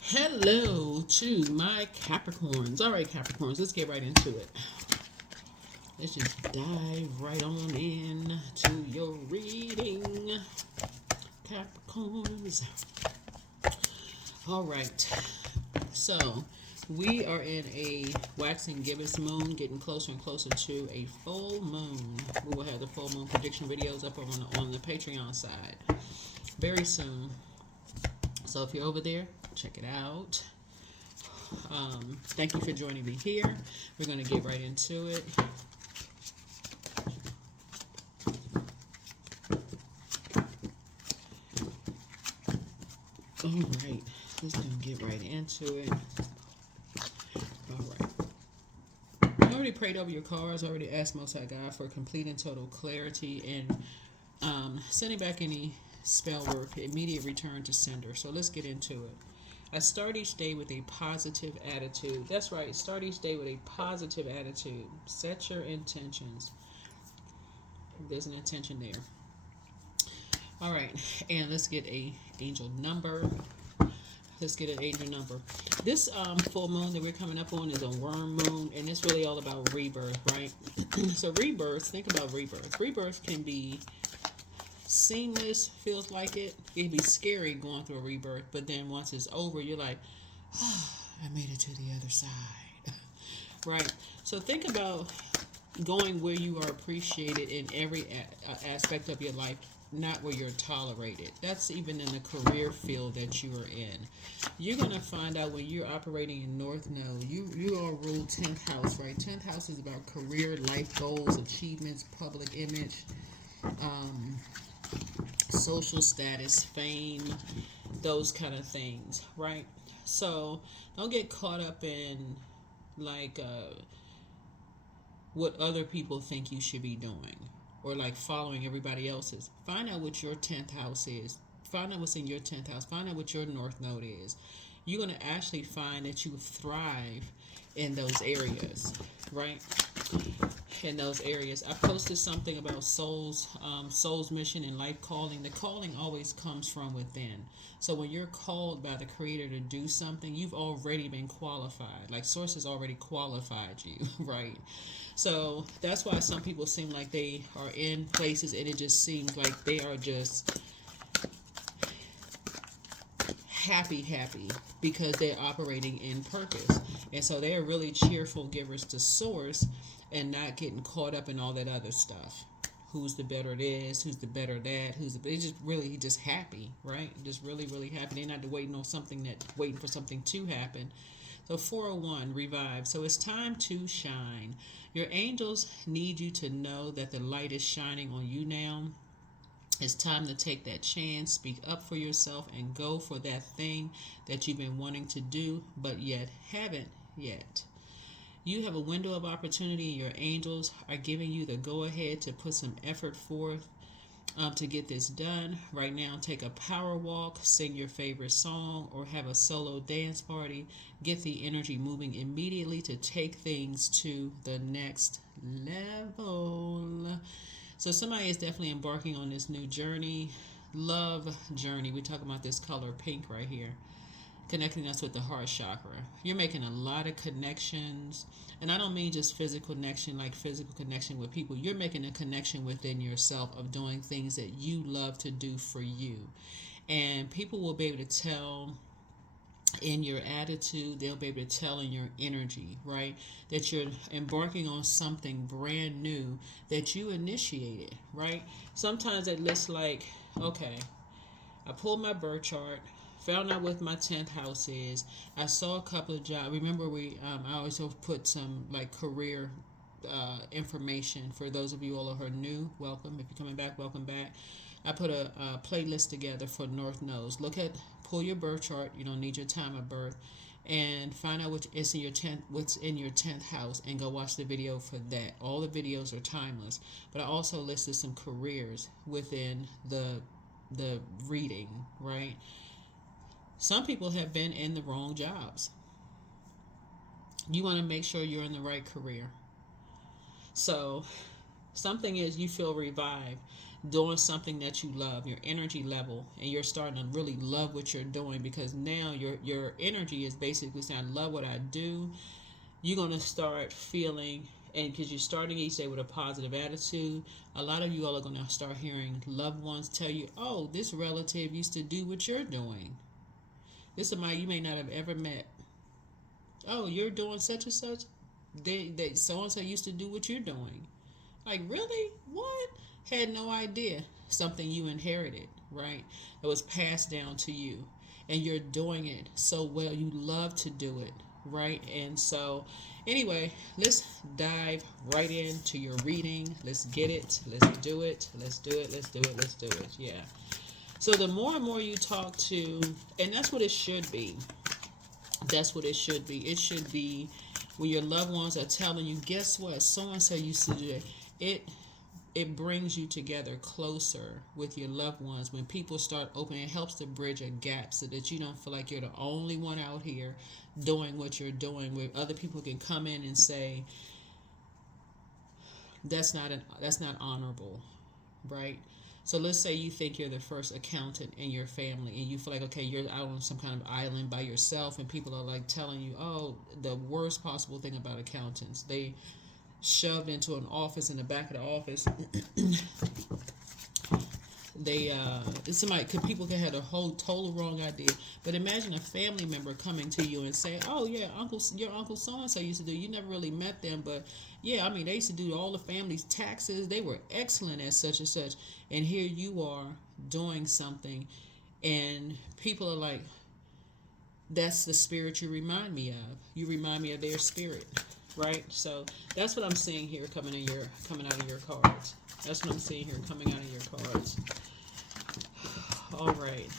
Hello to my Capricorns. All right, Capricorns, let's get right into it. Let's just dive right on in to your reading, Capricorns. All right, so we are in a waxing gibbous moon, getting closer and closer to a full moon. We will have the full moon prediction videos up on the Patreon side very soon. So if you're over there, check it out. Thank you for joining me here. We're going to get right into it. All right, let's go get right into it. All right. I already prayed over your cards. I already asked Most High God for complete and total clarity and sending back any spell work, immediate return to sender. So let's get into it. I start each day with a positive attitude. That's right. Start each day with a positive attitude. Set your intentions. There's an intention there. All right, and let's get a angel number. Let's get an angel number. This full moon that we're coming up on is a worm moon, and it's really all about rebirth, right? So rebirth, think about rebirth. Rebirth can be seamless, feels like it. It can be scary going through a rebirth, but then once it's over, you're like, I made it to the other side, right? So think about going where you are appreciated in every aspect of your life, not where you're tolerated. That's even in the career field that you are in. You're going to find out when you're operating in North Node, you are ruled 10th house, right? 10th house is about career, life goals, achievements, public image, social status, fame, those kind of things, right? So don't get caught up in like what other people think you should be doing or like following everybody else's. Find out what your 10th house is. Find out what's in your 10th house. Find out what your North Node is. You're going to actually find that you thrive in those areas, right? In those areas. I posted something about soul's mission and life calling. The calling always comes from within. So when you're called by the creator to do something, you've already been qualified. Like source has already qualified you, right? So that's why some people seem like they are in places and it just seems like they are just happy because they're operating in purpose. And so they are really cheerful givers to source and not getting caught up in all that other stuff. Who's the better this, who's the better that, they just really just happy, right? Just really happy. They're not waiting for something to happen. So 401, revive. So it's time to shine. Your angels need you to know that the light is shining on you now. It's time to take that chance, speak up for yourself, and go for that thing that you've been wanting to do, but yet haven't yet. You have a window of opportunity, and your angels are giving you the go ahead to put some effort forth to get this done. Right now, take a power walk, sing your favorite song, or have a solo dance party. Get the energy moving immediately to take things to the next level. So somebody is definitely embarking on this new journey, love journey. We talk about this color pink right here, connecting us with the heart chakra. You're making a lot of connections, and I don't mean just physical connection, like physical connection with people. You're making a connection within yourself of doing things that you love to do for you, and people will be able to tell in your attitude, they'll be able to tell in your energy, right? That you're embarking on something brand new that you initiated, right? Sometimes it looks like, okay, I pulled my birth chart, found out what my 10th house is. I saw a couple of jobs. Remember, I always put some like career information for those of you all who are new. Welcome. If you're coming back, welcome back. I put a playlist together for North Nodes. Pull your birth chart. You don't need your time of birth, and find out what's in your 10th house, and go watch the video for that. All the videos are timeless, but I also listed some careers within the reading, right? Some people have been in the wrong jobs. You want to make sure you're in the right career. So Something is you feel revived doing something that you love, your energy level, and you're starting to really love what you're doing, because now your energy is basically saying, I love what I do. You're going to start feeling, and because you're starting each day with a positive attitude, a lot of you all are going to start hearing loved ones tell you, oh, this relative used to do what you're doing. This is somebody you may not have ever met. Oh, you're doing such and such. They so and so used to do what you're doing. Like, really? What? Had no idea. Something you inherited, right? It was passed down to you, and you're doing it so well. You love to do it, right? And so, anyway, let's dive right into your reading. Let's get it. Let's do it. Let's do it. Let's do it. Let's do it. Yeah. So the more and more you talk to, and that's what it should be. That's what it should be. It should be when your loved ones are telling you, guess what? So and so used to do it. It brings you together closer with your loved ones. When people start opening, it helps to bridge a gap so that you don't feel like you're the only one out here doing what you're doing, where other people can come in and say, that's not honorable, right? So let's say you think you're the first accountant in your family, and you feel like, okay, you're out on some kind of island by yourself, and people are like telling you, oh, the worst possible thing about accountants, they shoved into an office, in the back of the office. People can have a whole total wrong idea. But imagine a family member coming to you and saying, oh yeah, your uncle so and so used to do, you never really met them, but yeah, I mean, they used to do all the family's taxes, they were excellent at such and such, and here you are doing something, and people are like, that's the spirit you remind me of. You remind me of their spirit, right? So that's what I'm seeing here coming out of your cards. That's what I'm seeing here coming out of your cards. All right.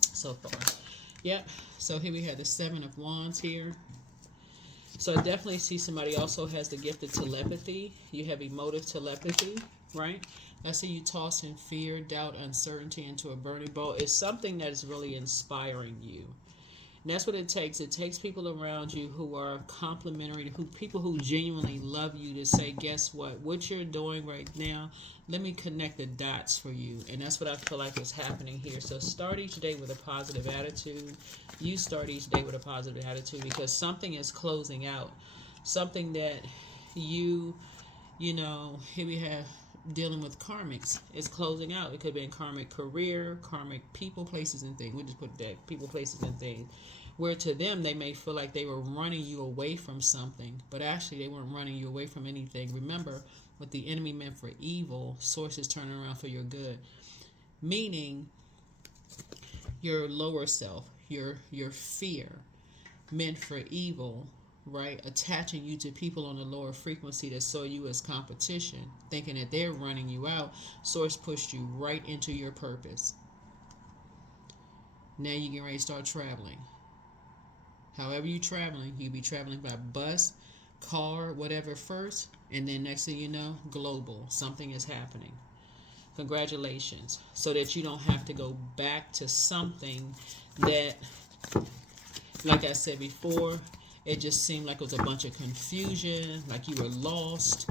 So far. Yep. So here we have the Seven of Wands here. So I definitely see somebody also has the gift of telepathy. You have emotive telepathy, right? I see you tossing fear, doubt, uncertainty into a burning bowl. It's something that is really inspiring you. And that's what it takes. It takes people around you who are complimentary, people who genuinely love you, to say, guess what you're doing right now, let me connect the dots for you. And that's what I feel like is happening here. So start each day with a positive attitude. You start each day with a positive attitude, because something is closing out. Something that here we have dealing with karmics. It's closing out. It could be in karmic career, karmic people, places, and things. We just put that, people, places, and things. Where to them, they may feel like they were running you away from something, but actually they weren't running you away from anything. Remember, what the enemy meant for evil, source is turning around for your good. Meaning, your lower self, your fear, meant for evil, right? Attaching you to people on a lower frequency that saw you as competition, thinking that they're running you out. Source pushed you right into your purpose. Now you get ready to start traveling. However you're traveling, you'll be traveling by bus, car, whatever first, and then next thing you know, global. Something is happening. Congratulations. So that you don't have to go back to something that, like I said before, it just seemed like it was a bunch of confusion, like you were lost,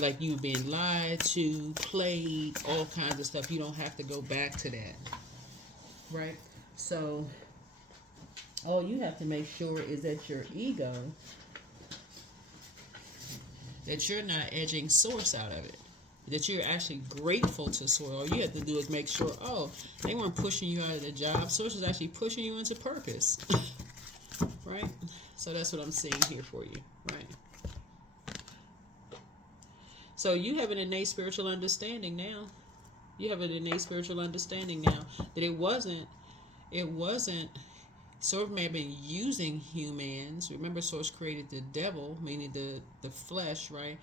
like you were being lied to, played, all kinds of stuff. You don't have to go back to that, right? So all you have to make sure is that your ego, that you're not edging source out of it, that you're actually grateful to source. All you have to do is make sure, they weren't pushing you out of the job. Source is actually pushing you into purpose. Right? So that's what I'm seeing here for you, right? So you have an innate spiritual understanding now. You have an innate spiritual understanding now that it wasn't, Source may have been using humans. Remember, Source created the devil, meaning the flesh, right?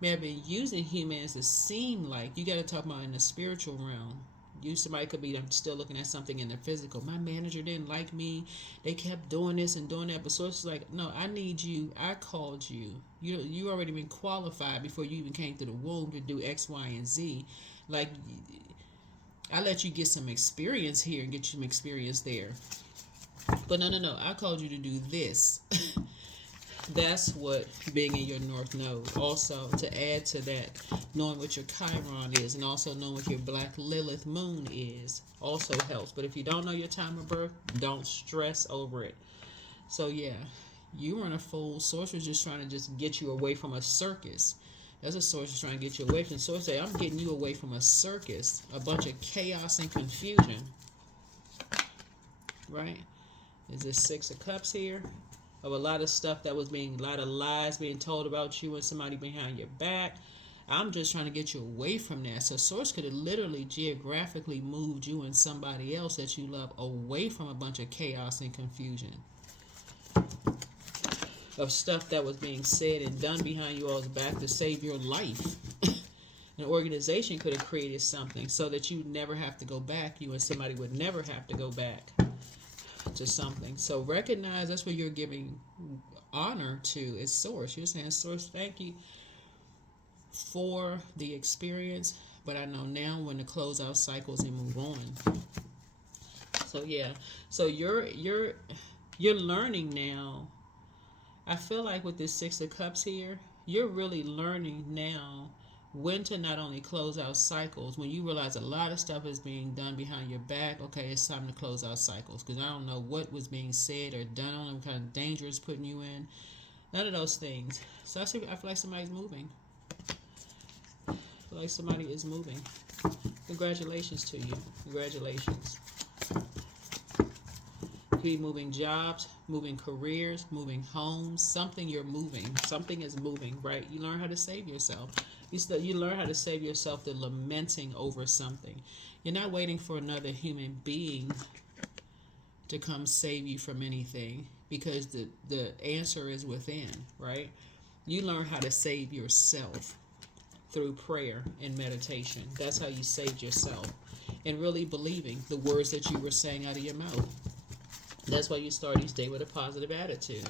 May have been using humans to seem like, you got to talk about in the spiritual realm. Somebody could be still looking at something in the physical. My manager didn't like me. They kept doing this and doing that. But Source is like, no, I need you. I called you. You already been qualified before you even came to the womb to do X, Y, and Z. Like, I let you get some experience here and get you some experience there. But no. I called you to do this. That's what being in your North Node. Also, to add to that, knowing what your Chiron is and also knowing what your Black Lilith Moon is also helps. But if you don't know your time of birth, don't stress over it. So yeah, you weren't a fool. Source was just trying to just get you away from a circus. That's a source is trying to get you away from. Source say, I'm getting you away from a circus, a bunch of chaos and confusion. Right? Is this Six of Cups here? Of a lot of stuff that was being, a lot of lies being told about you and somebody behind your back. I'm just trying to get you away from that. So source could have literally geographically moved you and somebody else that you love away from a bunch of chaos and confusion. Of stuff that was being said and done behind you all's back to save your life. An organization could have created something so that you never have to go back. You and somebody would never have to go back to something. So recognize that's what you're giving honor to is source. You're saying, source, thank you for the experience, but I know now when to close out cycles and move on. So yeah, so you're learning now. I feel like with this Six of Cups here, you're really learning now when to not only close out cycles, when you realize a lot of stuff is being done behind your back, okay, it's time to close out cycles. Because I don't know what was being said or done, I don't know what kind of danger it's putting you in. None of those things. So I feel like somebody's moving. I feel like somebody is moving. Congratulations to you. Congratulations. Be moving jobs, moving careers, moving homes. Something you're moving. Something is moving, right? You learn how to save yourself. You learn how to save yourself the lamenting over something. You're not waiting for another human being to come save you from anything because the answer is within, right? You learn how to save yourself through prayer and meditation. That's how you saved yourself. And really believing the words that you were saying out of your mouth. That's why you start each day with a positive attitude.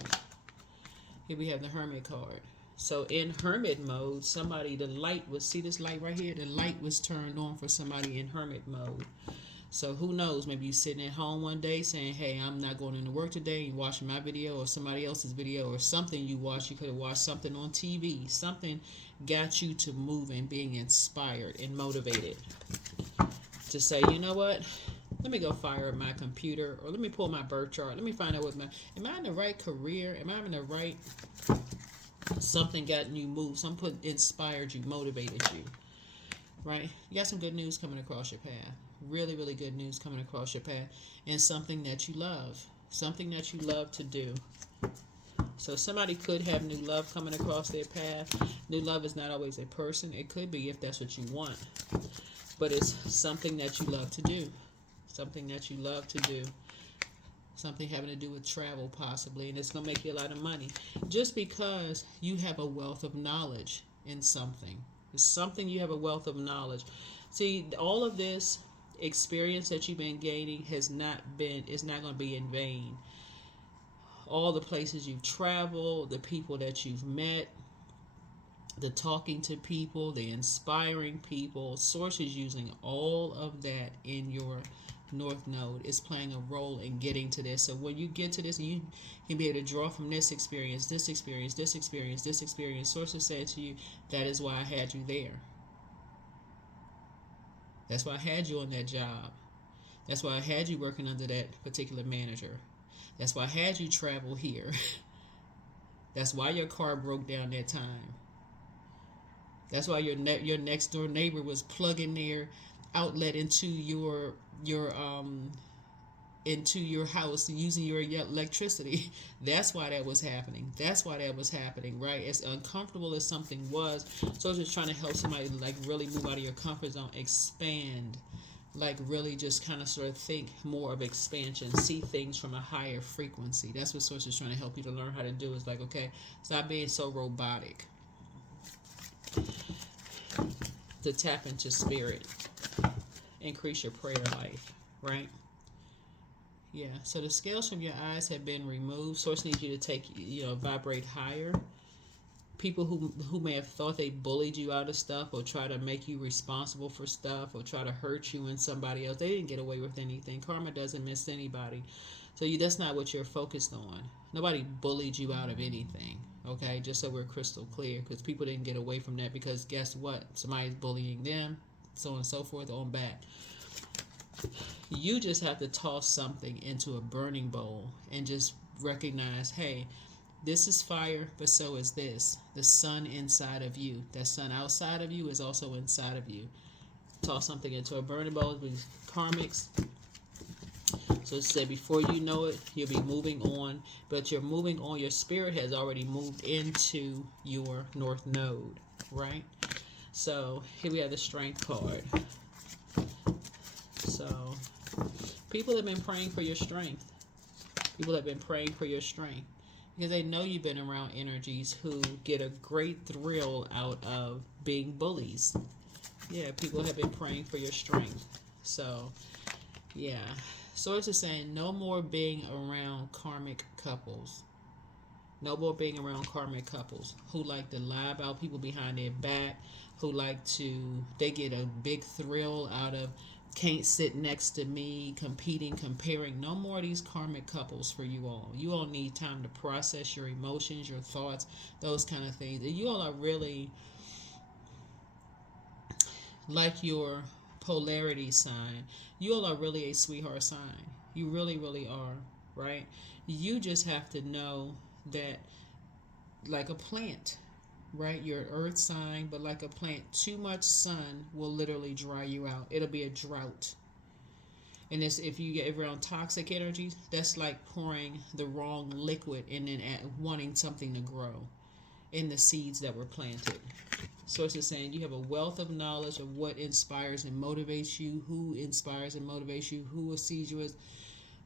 Here we have the Hermit card. So in Hermit mode, the light was, see this light right here? The light was turned on for somebody in Hermit mode. So who knows, maybe you're sitting at home one day saying, hey, I'm not going into work today. You're watching my video or somebody else's video or something you watched. You could have watched something on TV. Something got you to move and being inspired and motivated to say, you know what? Let me go fire up my computer or let me pull my birth chart. Let me find out am I in the right career? Am I in the right, something got you moved. Something inspired you, motivated you, right? You got some good news coming across your path. Really, really good news coming across your path. And something that you love. Something that you love to do. So somebody could have new love coming across their path. New love is not always a person. It could be if that's what you want. But it's something that you love to do. Something that you love to do. Something having to do with travel possibly. And it's going to make you a lot of money. Just because you have a wealth of knowledge in something. It's something you have a wealth of knowledge. See, all of this experience that you've been gaining is not going to be in vain. All the places you've traveled, the people that you've met, the talking to people, the inspiring people, sources using all of that in your North Node is playing a role in getting to this. So when you get to this, you can be able to draw from this experience, this experience, this experience, this experience. Sources said to you, that is why I had you there. That's why I had you on that job. That's why I had you working under that particular manager. That's why I had you travel here. That's why your car broke down that time. That's why your next door neighbor was plugging their outlet into your house using your electricity. That's why that was happening. That's why that was happening, right? As uncomfortable as something was, so it's just trying to help somebody like really move out of your comfort zone, expand, like really just kind of sort of think more of expansion, see things from a higher frequency. That's what Source is trying to help you to learn how to do. Is like, okay, stop being so robotic. To tap into spirit, increase your prayer life, right? Yeah, so the scales from your eyes have been removed. Source needs you to take, vibrate higher. people who may have thought they bullied you out of stuff or try to make you responsible for stuff or try to hurt you and somebody else, they didn't get away with anything. Karma doesn't miss anybody. So that's not what you're focused on. Nobody bullied you out of anything, okay? Just so we're crystal clear, because people didn't get away from that, because guess what? Somebody's bullying them, so on and so forth, on back. You just have to toss something into a burning bowl and just recognize, hey, this is fire, but so is this. The sun inside of you. That sun outside of you is also inside of you. Toss something into a burning bowl with karmics. So it said, before you know it, you'll be moving on. But you're moving on. Your spirit has already moved into your north node, right? So here we have the strength card. So people have been praying for your strength. People have been praying for your strength, because they know you've been around energies who get a great thrill out of being bullies. Yeah, people have been praying for your strength. So, yeah. Source is saying no more being around karmic couples. No more being around karmic couples who like to lie about people behind their back, who they get a big thrill out of can't sit next to me, competing, comparing. No more of these karmic couples for you all. You all need time to process your emotions, your thoughts, those kind of things. And you all are really like your polarity sign. You all are really a sweetheart sign. You really, really are, right? You just have to know that, like a plant, right? You're an earth sign, but like a plant, too much sun will literally dry you out. It'll be a drought. And if you get around toxic energies, that's like pouring the wrong liquid and then wanting something to grow in the seeds that were planted. Source is saying you have a wealth of knowledge of what inspires and motivates you, who inspires and motivates you, who sees you as,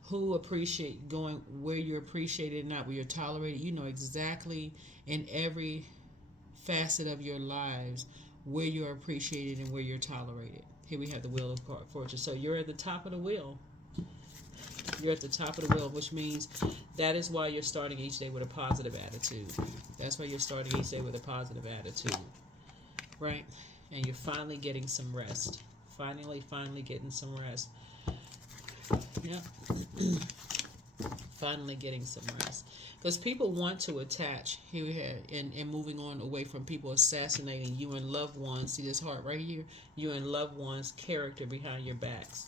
who appreciate going where you're appreciated, not where you're tolerated. You know exactly in every facet of your lives where you're appreciated and where you're tolerated. Here we have the Wheel of Fortune. So you're at the top of the wheel. You're at the top of the wheel, which means that is why you're starting each day with a positive attitude. That's why you're starting each day with a positive attitude, right? And you're finally getting some rest. Finally getting some rest. Yep. Finally getting some rest. Because people want to attach. Here we have, and moving on away from people assassinating you and loved ones. See this heart right here? You and loved ones' character behind your backs.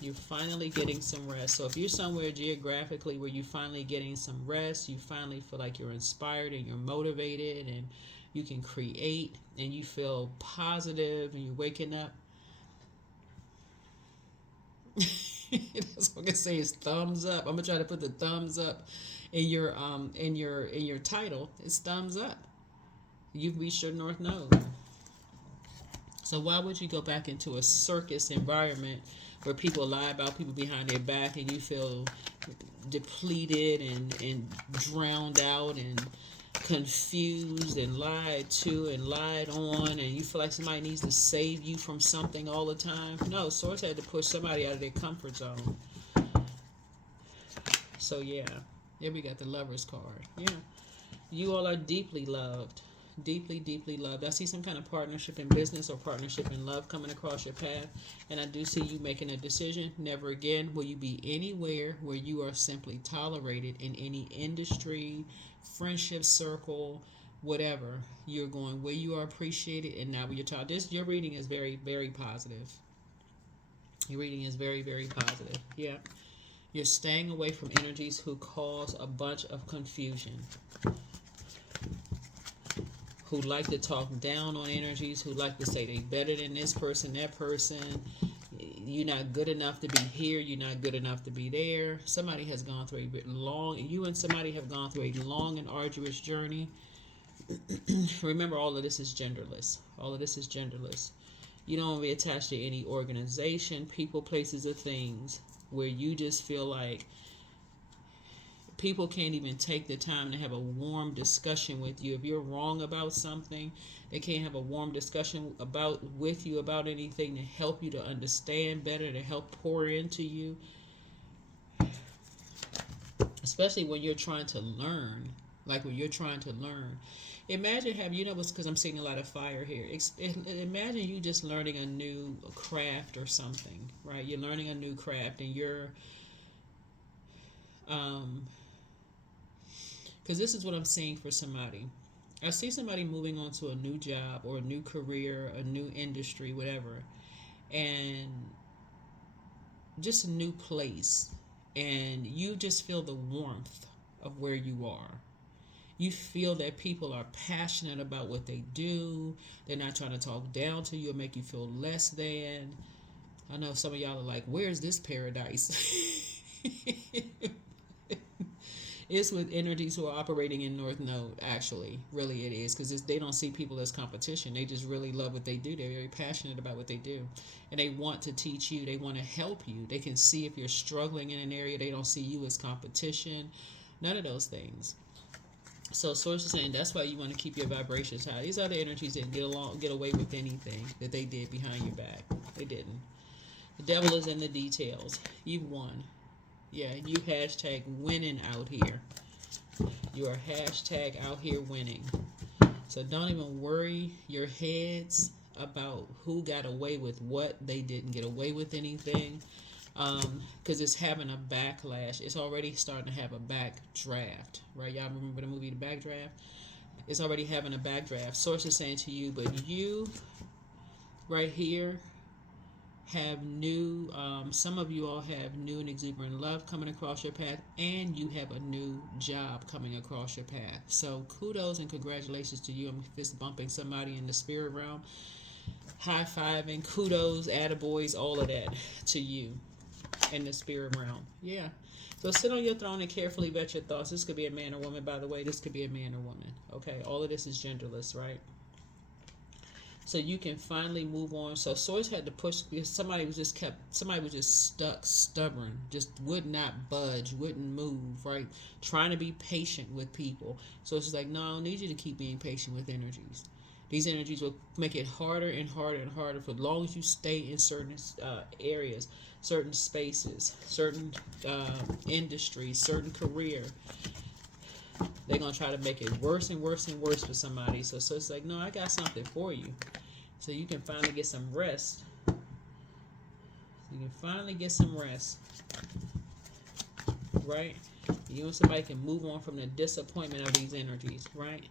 You're finally getting some rest. So if you're somewhere geographically where you're finally getting some rest, you finally feel like you're inspired and you're motivated and you can create and you feel positive and you're waking up. That's what I can say is thumbs up. I'm gonna try to put the thumbs up in your title. It's thumbs up. You've reached your north node. So why would you go back into a circus environment where people lie about people behind their back and you feel depleted and drowned out and confused and lied to and lied on, and you feel like somebody needs to save you from something all the time? No, Source had to push somebody out of their comfort zone. So yeah, here we got the Lover's card. Yeah, you all are deeply loved. Deeply loved. I see some kind of partnership in business or partnership in love coming across your path, and I do see you making a decision. Never again will you be anywhere where you are simply tolerated in any industry, friendship circle, whatever. You're going where you are appreciated and not where you're tolerated. Your reading is very, very positive. Your reading is very, very positive. Yeah. You're staying away from energies who cause a bunch of confusion, who like to talk down on energies, who like to say they better than this person, that person. You're not good enough to be here. You're not good enough to be there. Somebody has gone through you and somebody have gone through a long and arduous journey. Remember, all of this is genderless. All of this is genderless. You don't want to be attached to any organization, people, places, or things where you just feel like people can't even take the time to have a warm discussion with you. If you're wrong about something, they can't have a warm discussion with you about anything to help you to understand better, to help pour into you. Especially when you're trying to learn. like when you're trying to learn. Imagine having, you know, because I'm seeing a lot of fire here. Imagine you just learning a new craft or something, right? You're learning a new craft and you're, because this is what I'm seeing for somebody. I see somebody moving on to a new job or a new career, a new industry, whatever, and just a new place. And you just feel the warmth of where you are. You feel that people are passionate about what they do. They're not trying to talk down to you or make you feel less than. I know some of y'all are like, where's this paradise? It's with energies who are operating in North Node, actually. Really it is. Because they don't see people as competition. They just really love what they do. They're very passionate about what they do. And they want to teach you. They want to help you. They can see if you're struggling in an area. They don't see you as competition. None of those things. So Source is saying that's why you want to keep your vibrations high. These other energies didn't get away with anything that they did behind your back. They didn't. The devil is in the details. You've won. Yeah, you hashtag winning out here. You are hashtag out here winning. So don't even worry your heads about who got away with what. They didn't get away with anything. Because it's having a backlash. It's already starting to have a backdraft, right? Y'all remember the movie The Backdraft? It's already having a backdraft. Source is saying to you, but you right here have new, some of you all have new and exuberant love coming across your path, and you have a new job coming across your path. So kudos and congratulations to you. I'm fist bumping somebody in the spirit realm, high-fiving, kudos, attaboys, all of that to you in the spirit realm. Yeah. So sit on your throne and carefully vet your thoughts. This could be a man or woman, by the way. This could be a man or woman. Okay. All of this is genderless, right? So you can finally move on. So Source had to push because somebody was just stuck, stubborn, just would not budge, wouldn't move, right? Trying to be patient with people. So it's just like, no, I don't need you to keep being patient with energies. These energies will make it harder and harder and harder for as long as you stay in certain areas, certain spaces, certain industries, certain career. They're going to try to make it worse and worse and worse for somebody. So it's like, no, I got something for you. So you can finally get some rest. Right? You and somebody can move on from the disappointment of these energies, right?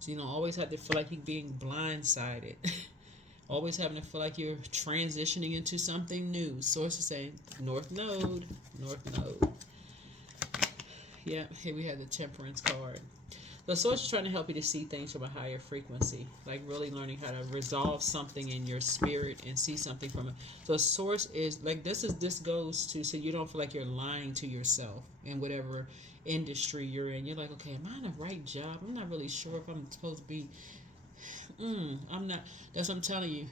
So you don't always have to feel like you're being blindsided. Always having to feel like you're transitioning into something new. Source is saying, North Node. Yeah, here we have the Temperance card. The Source is trying to help you to see things from a higher frequency, like really learning how to resolve something in your spirit and see something from it. So Source is like this goes to so you don't feel like you're lying to yourself in whatever industry you're in. You're like, okay, am I in the right job? I'm not really sure if I'm supposed to be. I'm not. That's what I'm telling you.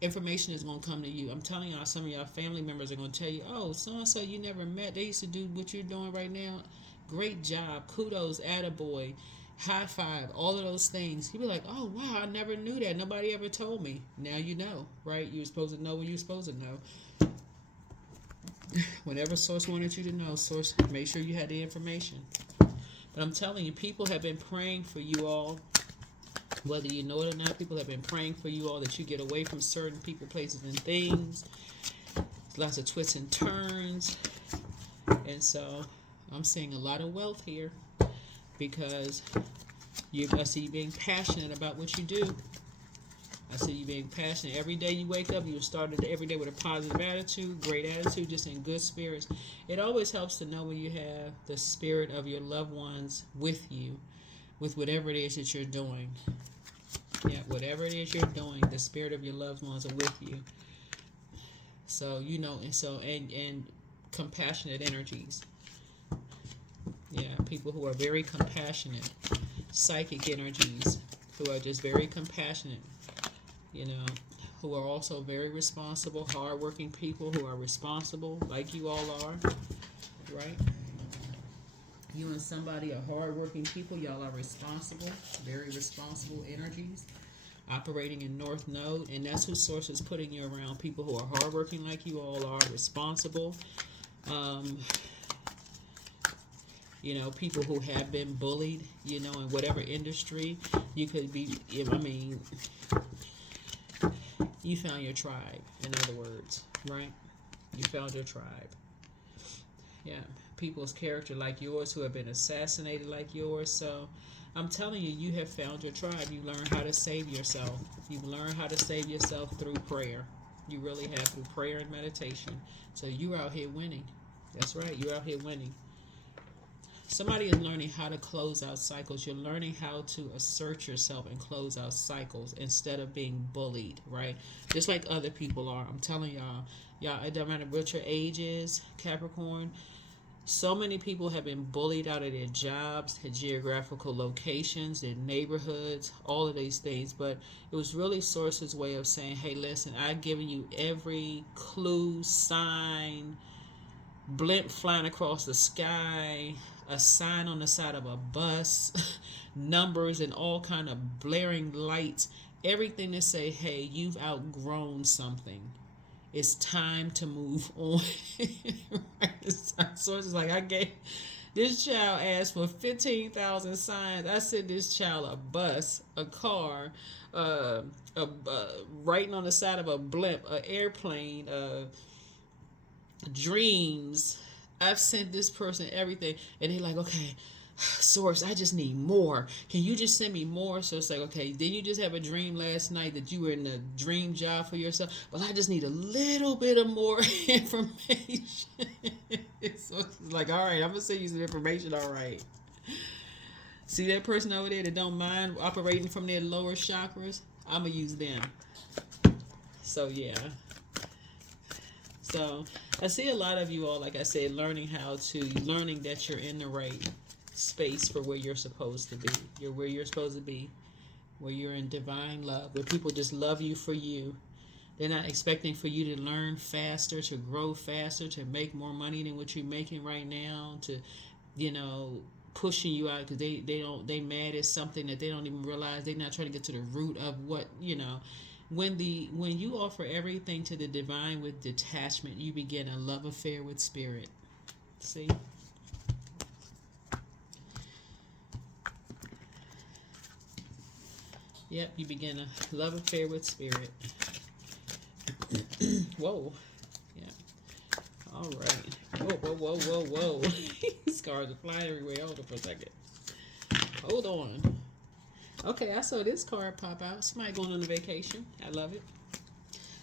Information is going to come to you. I'm telling y'all, some of y'all family members are going to tell you, oh, so-and-so you never met. They used to do what you're doing right now. Great job. Kudos. Attaboy. High five. All of those things. You'll be like, oh, wow, I never knew that. Nobody ever told me. Now you know, right? You were supposed to know when you were supposed to know. Whatever Source wanted you to know, Source, make sure you had the information. But I'm telling you, people have been praying for you all. Whether you know it or not, people have been praying for you all that you get away from certain people, places, and things. Lots of twists and turns. And so I'm seeing a lot of wealth here because I see you being passionate about what you do. I see you being passionate. Every day you wake up, you started every day with a positive attitude, great attitude, just in good spirits. It always helps to know when you have the spirit of your loved ones with you, with whatever it is that you're doing. Yeah, whatever it is you're doing, the spirit of your loved ones are with you. So, you know, and compassionate energies. Yeah, people who are very compassionate, psychic energies, who are just very compassionate, you know, who are also very responsible, hardworking people who are responsible, like you all are, right? You and somebody are hardworking people. Y'all are responsible, very responsible energies, operating in North Node, and that's who Source is putting you around. People who are hardworking, like you all are, responsible, You know, people who have been bullied, you know, in whatever industry. You could be, I mean, you found your tribe, in other words, right? You found your tribe. Yeah. People's character like yours who have been assassinated like yours. So I'm telling you, you have found your tribe. You learn how to save yourself. You learn how to save yourself through prayer. You really have, through prayer and meditation. So you're out here winning. That's right. You're out here winning. Somebody is learning how to close out cycles. You're learning how to assert yourself and close out cycles instead of being bullied, right? Just like other people are. I'm telling y'all, it doesn't matter what your age is, Capricorn. So many people have been bullied out of their jobs, their geographical locations, their neighborhoods, all of these things. But it was really Source's way of saying, hey, listen, I've given you every clue, sign, blimp flying across the sky, a sign on the side of a bus, numbers and all kind of blaring lights, everything to say, hey, you've outgrown something. It's time to move on. So it's like, I gave this child asked for 15,000 signs. I sent this child a bus, a car, writing on the side of a blimp, an airplane, dreams. I've sent this person everything, and they're like, okay, Source, I just need more. Can you just send me more? So it's like, okay, did you just have a dream last night that you were in a dream job for yourself? Well, I just need a little bit of more information. So it's like, all right, I'm gonna send you some information. All right. See that person over there that don't mind operating from their lower chakras? I'm gonna use them. So yeah. So I see a lot of you all, like I said, learning that you're in the right space for where you're supposed to be. You're where you're supposed to be, where you're in divine love, where people just love you for you. They're not expecting for you to learn faster, to grow faster, to make more money than what you're making right now, to, you know, pushing you out because they mad at something that they don't even realize. They're not trying to get to the root of what, you know. When you offer everything to the divine with detachment, you begin a love affair with spirit. See? Yep, you begin a love affair with spirit. Whoa. Yeah. All right. Whoa. These cards are flying everywhere. Hold on for a second. Hold on. Okay, I saw this card pop out. Somebody going on a vacation. I love it.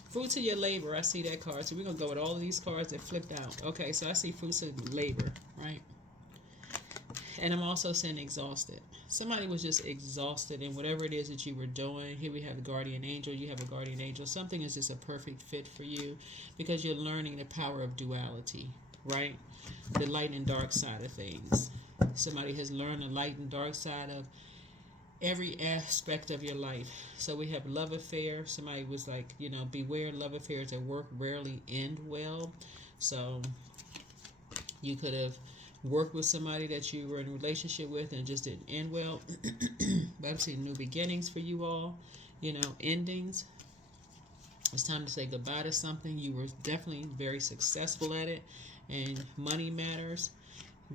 Fruits of your labor. I see that card. So we're going to go with all of these cards that flipped out. Okay, so I see fruits of labor, right? And I'm also saying exhausted. Somebody was just exhausted in whatever it is that you were doing. Here we have a guardian angel. You have a guardian angel. Something is just a perfect fit for you because you're learning the power of duality, right? The light and dark side of things. Somebody has learned the light and dark side of every aspect of your life. So we have love affair. Somebody was like, you know, beware, love affairs at work rarely end well. So you could have worked with somebody that you were in a relationship with and it just didn't end well. But I'm seeing new beginnings for you all, you know, endings. It's time to say goodbye to something. You were definitely very successful at it, and money matters.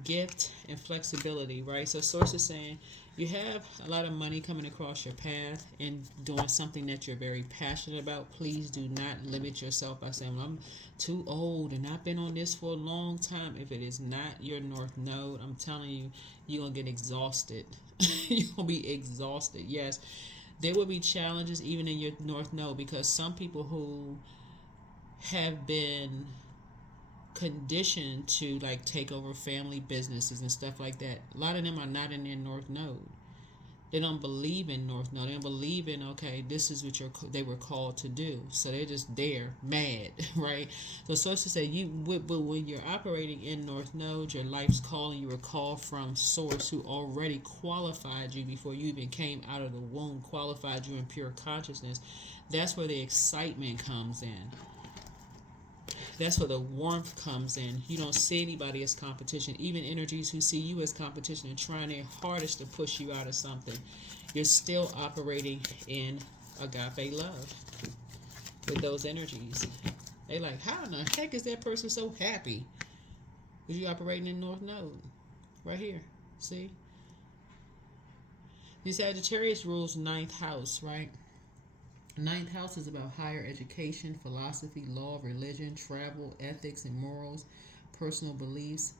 Gift and flexibility, right? So Source is saying you have a lot of money coming across your path and doing something that you're very passionate about. Please do not limit yourself by saying, well, I'm too old and I've been on this for a long time. If it is not your North Node, I'm telling you, you're going to get exhausted. You're going to be exhausted. Yes, there will be challenges even in your North Node because some people who have been conditioned to like take over family businesses and stuff like that, a lot of them are not in their North Node. They don't believe in North Node. They don't believe in, okay, this is what they were called to do. So they're just there, mad, right? So Source to say, but when you're operating in North Node, your life's calling, you were called from Source who already qualified you before you even came out of the womb, qualified you in pure consciousness. That's where the excitement comes in. That's where the warmth comes in. You don't see anybody as competition. Even energies who see you as competition and trying their hardest to push you out of something, you're still operating in agape love with those energies. They like, how in the heck is that person so happy? Because you're operating in North Node. right here. See? The Sagittarius rules ninth house, right? Ninth house is about higher education, philosophy, law, religion, travel, ethics, and morals, personal beliefs,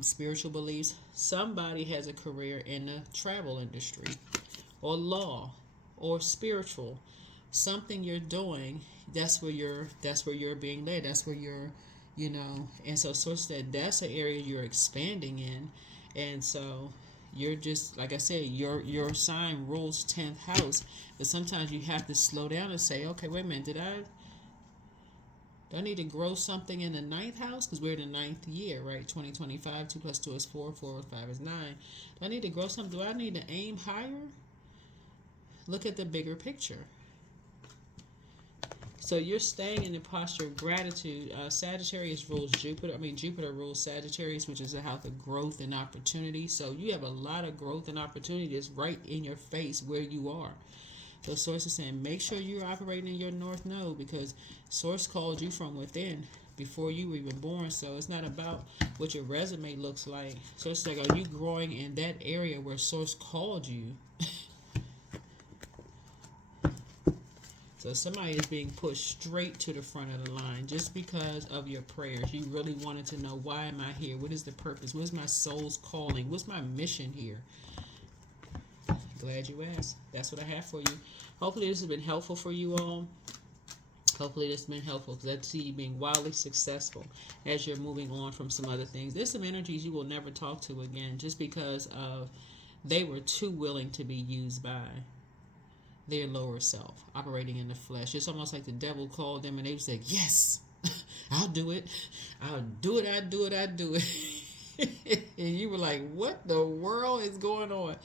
spiritual beliefs. Somebody has a career in the travel industry, or law, or spiritual. Something you're doing. That's where you're being led. That's where you're, And so, source that that's an area you're expanding in, and so you're just like I said, your sign rules 10th house, but sometimes you have to slow down and say, okay, wait a minute, do I need to grow something in the ninth house? Because we're in the ninth year, right? 2025, 2 plus 2 is 4, 4 and 5 is 9. Do I need to grow something? Do I need to aim higher? Look at the bigger picture. So you're staying in the posture of gratitude. Sagittarius rules Jupiter. Jupiter rules Sagittarius, which is a house of growth and opportunity. So you have a lot of growth and opportunity that's right in your face where you are. So Source is saying, make sure you're operating in your North Node, because Source called you from within before you were even born. So it's not about what your resume looks like. So it's like, are you growing in that area where Source called you? So somebody is being pushed straight to the front of the line just because of your prayers. You really wanted to know, why am I here? What is the purpose? What's my soul's calling? What's my mission here? Glad you asked. That's what I have for you. Hopefully this has been helpful for you all. Hopefully this has been helpful, because I see you being wildly successful as you're moving on from some other things. There's some energies you will never talk to again, just because of they were too willing to be used by their lower self, operating in the flesh. It's almost like the devil called them and they said, yes, I'll do it. I'll do it. I do it. And you were like, what the world is going on?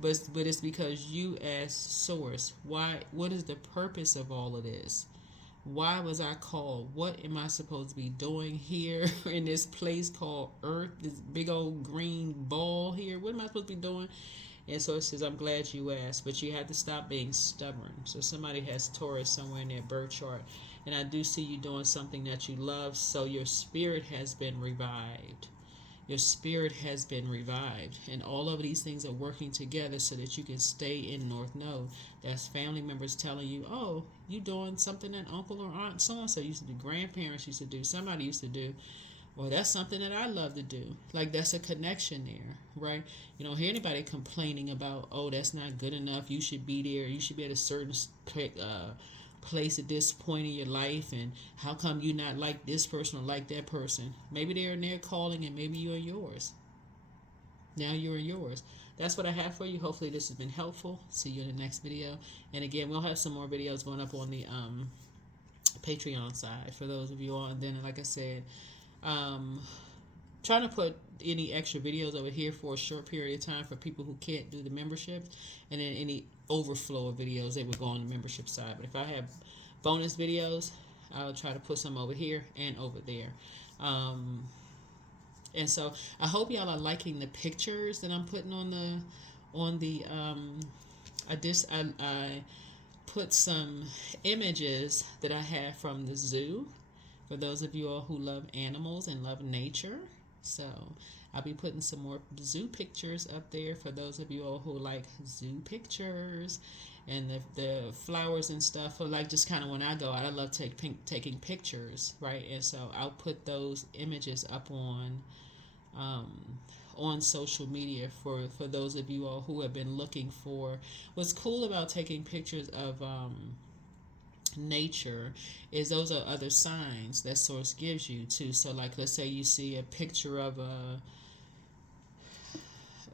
But it's because you asked Source, why? What is the purpose of all of this? Why was I called? What am I supposed to be doing here in this place called Earth, this big old green ball here? What am I supposed to be doing? And so it says, I'm glad you asked, but you have to stop being stubborn. So somebody has Taurus somewhere in their birth chart, and I do see you doing something that you love, so your spirit has been revived. Your spirit has been revived, and all of these things are working together so that you can stay in North Node. That's family members telling you, oh, you doing something that uncle or aunt so-and-so used to do, grandparents used to do, somebody used to do. Well, that's something that I love to do. Like, that's a connection there, right? You don't hear anybody complaining about, oh, that's not good enough. You should be there. You should be at a certain place at this point in your life. And how come you not like this person or like that person? Maybe they're in their calling and maybe you're in yours. Now you're in yours. That's what I have for you. Hopefully this has been helpful. See you in the next video. And again, we'll have some more videos going up on the Patreon side for those of you all. And then, like I said, trying to put any extra videos over here for a short period of time for people who can't do the membership, and then any overflow of videos, they would go on the membership side. But if I have bonus videos, I'll try to put some over here and over there. And so I hope y'all are liking the pictures that I'm putting I put some images that I have from the zoo, for those of you all who love animals and love nature. So I'll be putting some more zoo pictures up there for those of you all who like zoo pictures, and the flowers and stuff. For like, just kind of when I go out, I love taking pictures, right? And so I'll put those images up on social media for those of you all who have been looking for. What's cool about taking pictures of nature is those are other signs that Source gives you too. So like, let's say you see a picture of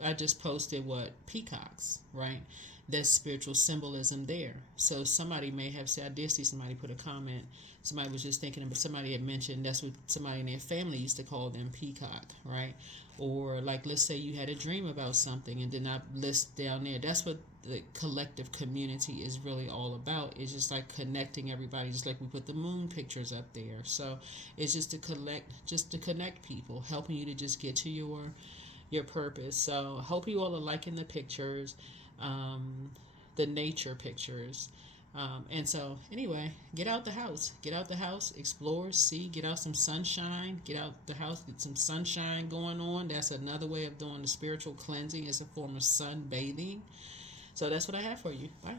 I just posted peacocks, right? That's spiritual symbolism there. So somebody may have said, I did see somebody put a comment, somebody was just thinking, but somebody had mentioned that's what somebody in their family used to call them, peacock, right? Or like, let's say you had a dream about something and did not list down there. That's what the collective community is really all about. It's just like connecting everybody, just like we put the moon pictures up there. So it's just to connect people, helping you to just get to your purpose. So I hope you all are liking the pictures, the nature pictures. And so, anyway, get out the house. Get out the house, explore, see, get out some sunshine. Get out the house, get some sunshine going on. That's another way of doing the spiritual cleansing, is a form of sun bathing. So, that's what I have for you. Bye.